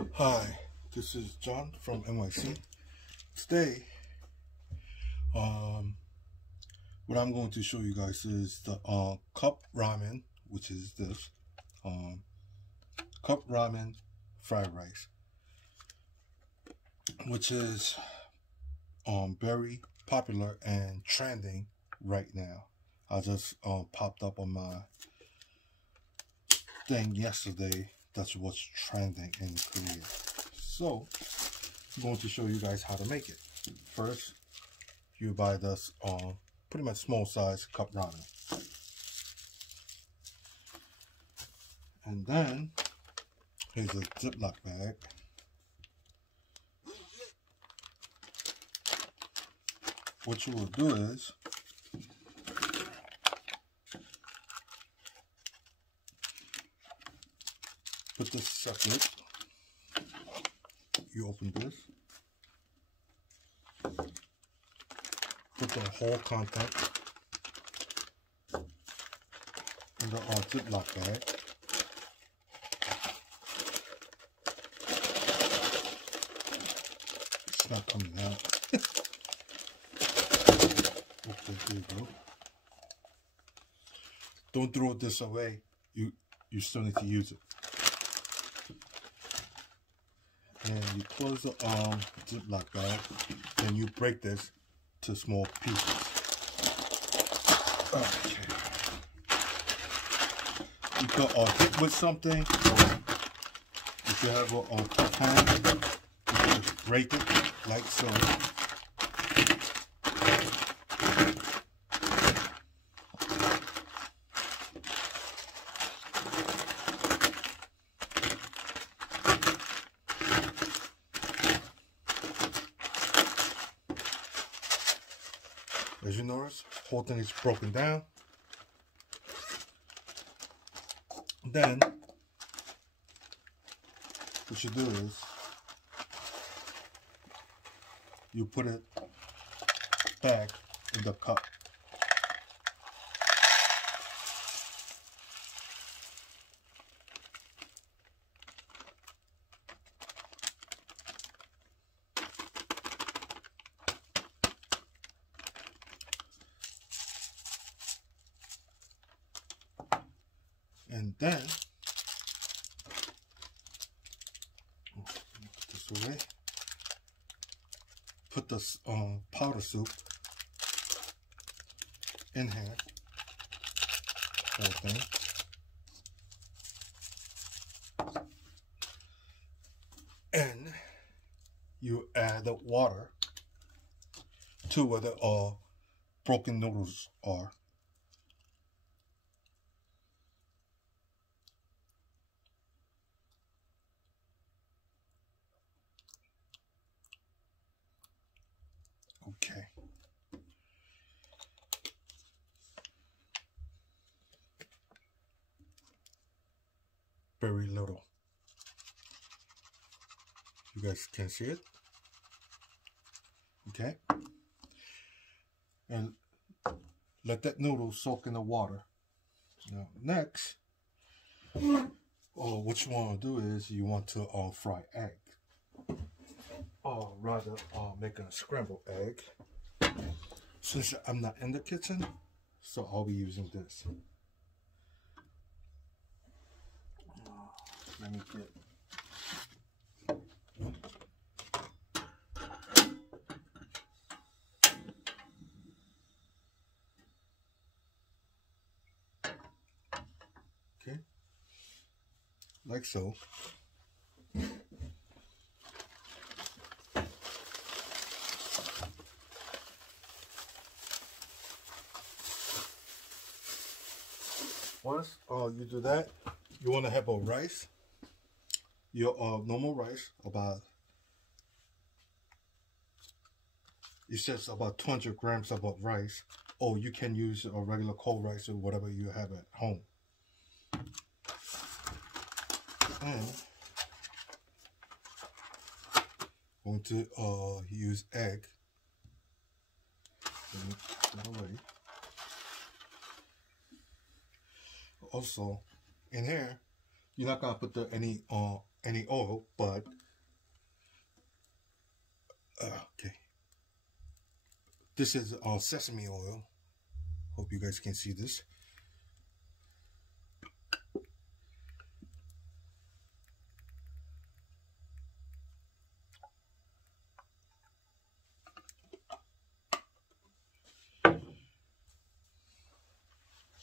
Hi, this is John from NYC. Today, what I'm going to show you guys is the cup ramen, which is this cup ramen fried rice, which is very popular and trending right now. I just popped up on my thing yesterday. That's what's trending in Korea. So I'm going to show you guys how to make it. First, you buy this pretty much small size cup ramen, and then here's a Ziploc bag. What you will do is put this separate. You open this, put the whole content in the Ziploc bag. It's not coming out. Okay, here you go. Don't throw this away. You still need to use it. And you close the Ziploc bag, and you break this to small pieces. Okay. You can hit with something. If you have a tough hand, you can just break it like so. As you notice, whole thing is broken down. Then what you do is you put it back in the cup. And then, put this away. Put this powder soup in here. Whole thing. And you add the water to where the broken noodles are. Okay. Very little. You guys can see it. Okay. And let that noodle soak in the water. Now next, what you want to do is you want to fry egg. Or rather making a scrambled egg. Since I'm not in the kitchen, so I'll be using this. Let me get okay, like so. Once you do that, you want to have a rice, your normal rice, it says about 200 grams of rice, or you can use a regular cold rice or whatever you have at home. And I'm going to use egg. Also, in here, you're not gonna put any any oil, but okay. This is sesame oil. Hope you guys can see this.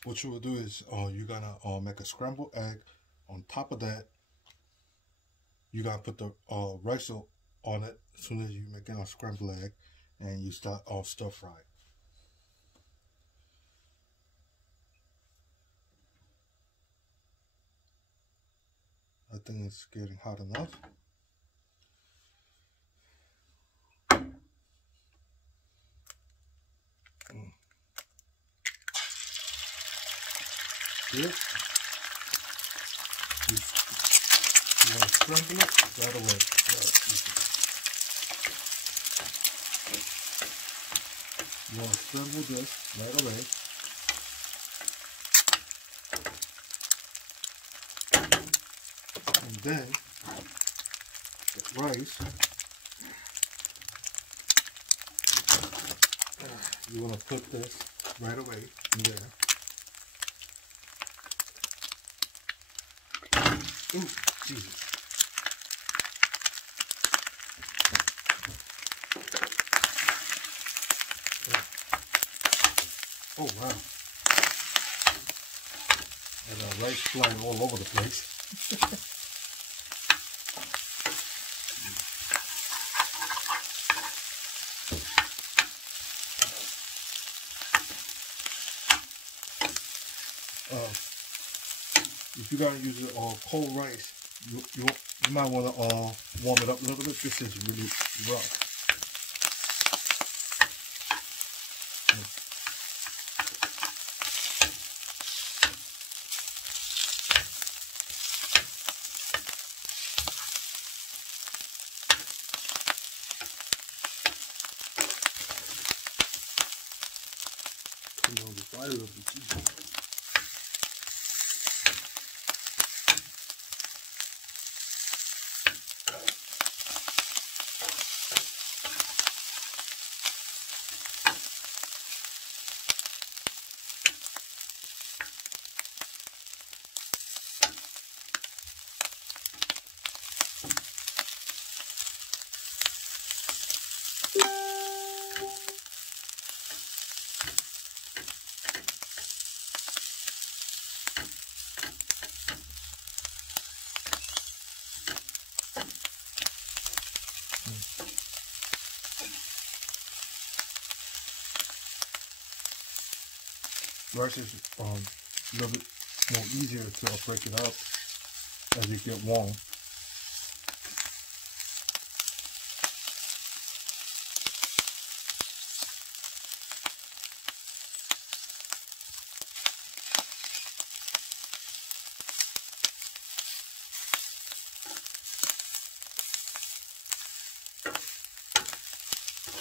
What you will do is you're gonna make a scrambled egg. On top of that, you gotta put the rice on it as soon as you make a scrambled egg, and you start stir fry. I think it's getting hot enough. Good. You want to scramble it right away. You want to scramble this right away. And then the rice, you want to put this right away in there. Ooh, Jesus. Oh, wow. And rice flying all over the place. If you're gonna use cold rice, you might want to warm it up a little bit. This is really rough. Come on, the fire of the season. Rice is a little bit more easier to break it up as it get warm.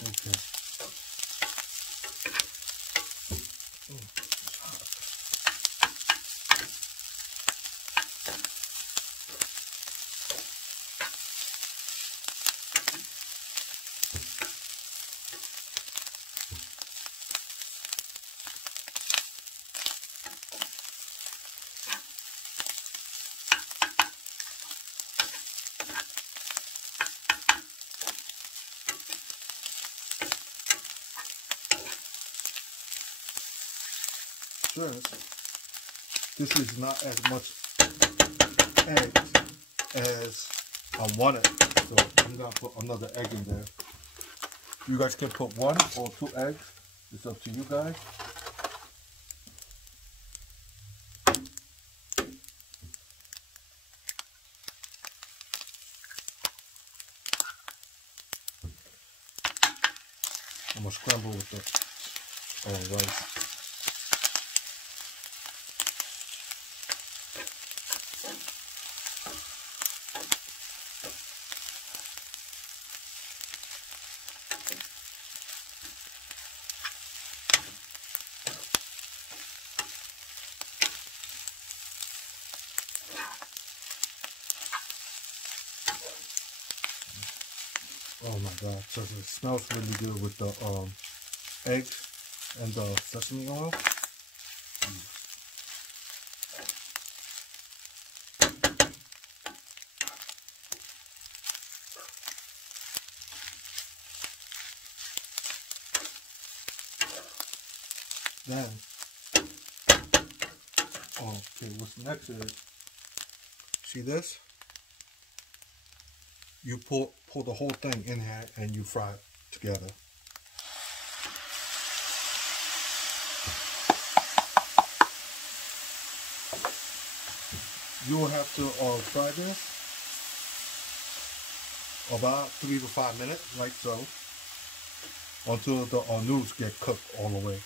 Okay. This is not as much eggs as I wanted, so I'm gonna put another egg in there. You guys can put 1 or 2 eggs. It's up to you guys. I'm gonna scramble with the rice. Oh my god, so it smells really good with the eggs and the sesame oil. Then, okay, what's next is, see this? You pour the whole thing in here and you fry it together. You will have to fry this about 3 to 5 minutes, like so, until the noodles get cooked all the way.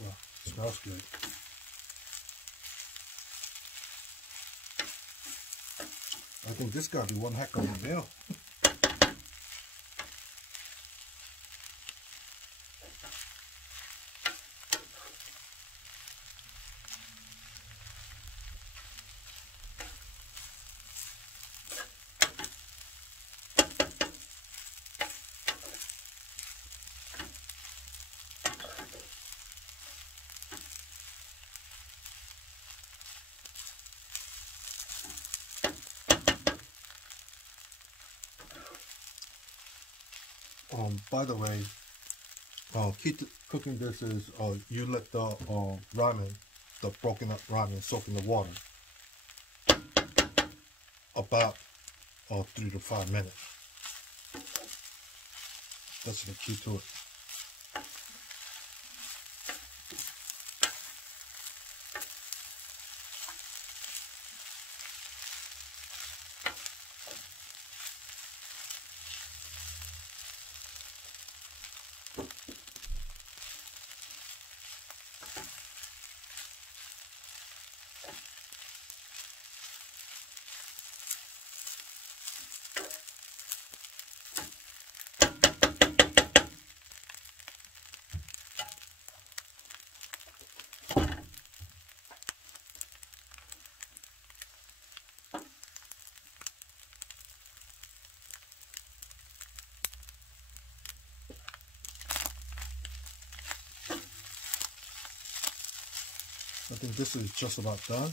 Well, it smells good. I think this gotta be one heck of a meal. By the way, keep cooking this is you let the ramen, the broken up ramen, soak in the water about 3 to 5 minutes. That's the key to it. I think this is just about done.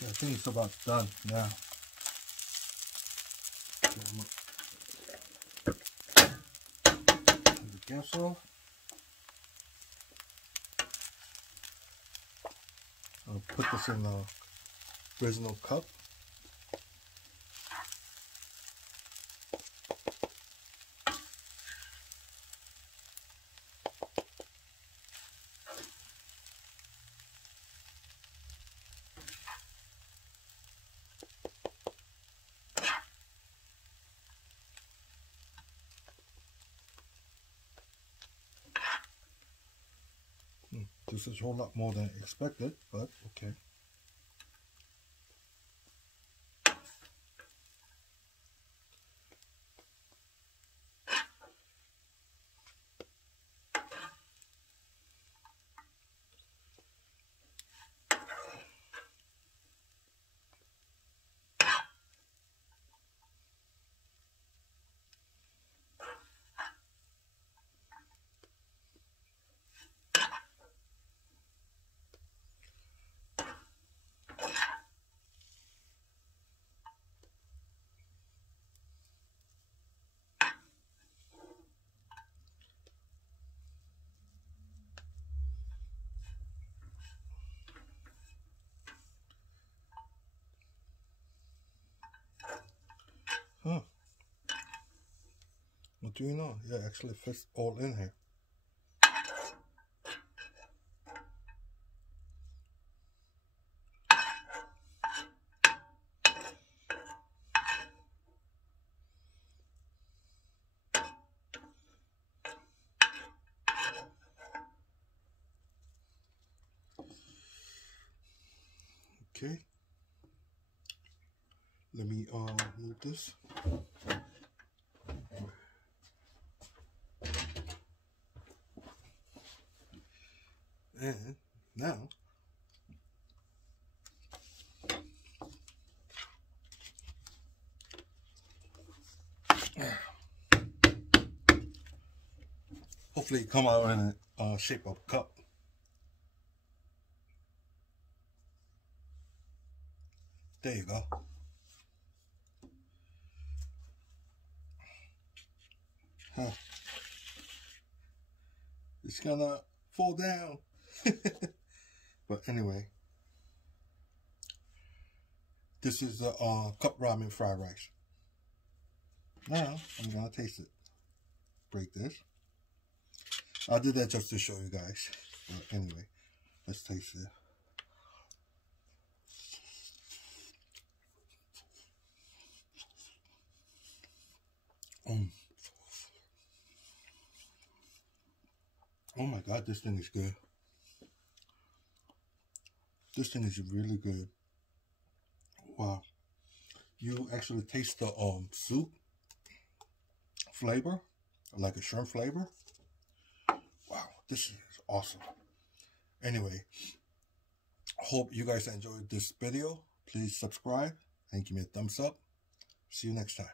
Yeah, I think it's about done now. Turn the gas off. I'll put this in the original cup. This is a whole lot more than expected, but okay. Huh. What do you know? Yeah, actually fits all in here. Okay. Let me move this. And now hopefully it come out in a shape of a cup. There you go. Huh. It's gonna fall down. But anyway, this is the Cup Ramen Fried Rice. Now I'm gonna taste it. Break this. I did that just to show you guys. But anyway, let's taste it. Oh my God, this thing is good. This thing is really good. Wow. You actually taste the soup flavor, like a shrimp flavor. Wow, this is awesome. Anyway, hope you guys enjoyed this video. Please subscribe and give me a thumbs up. See you next time.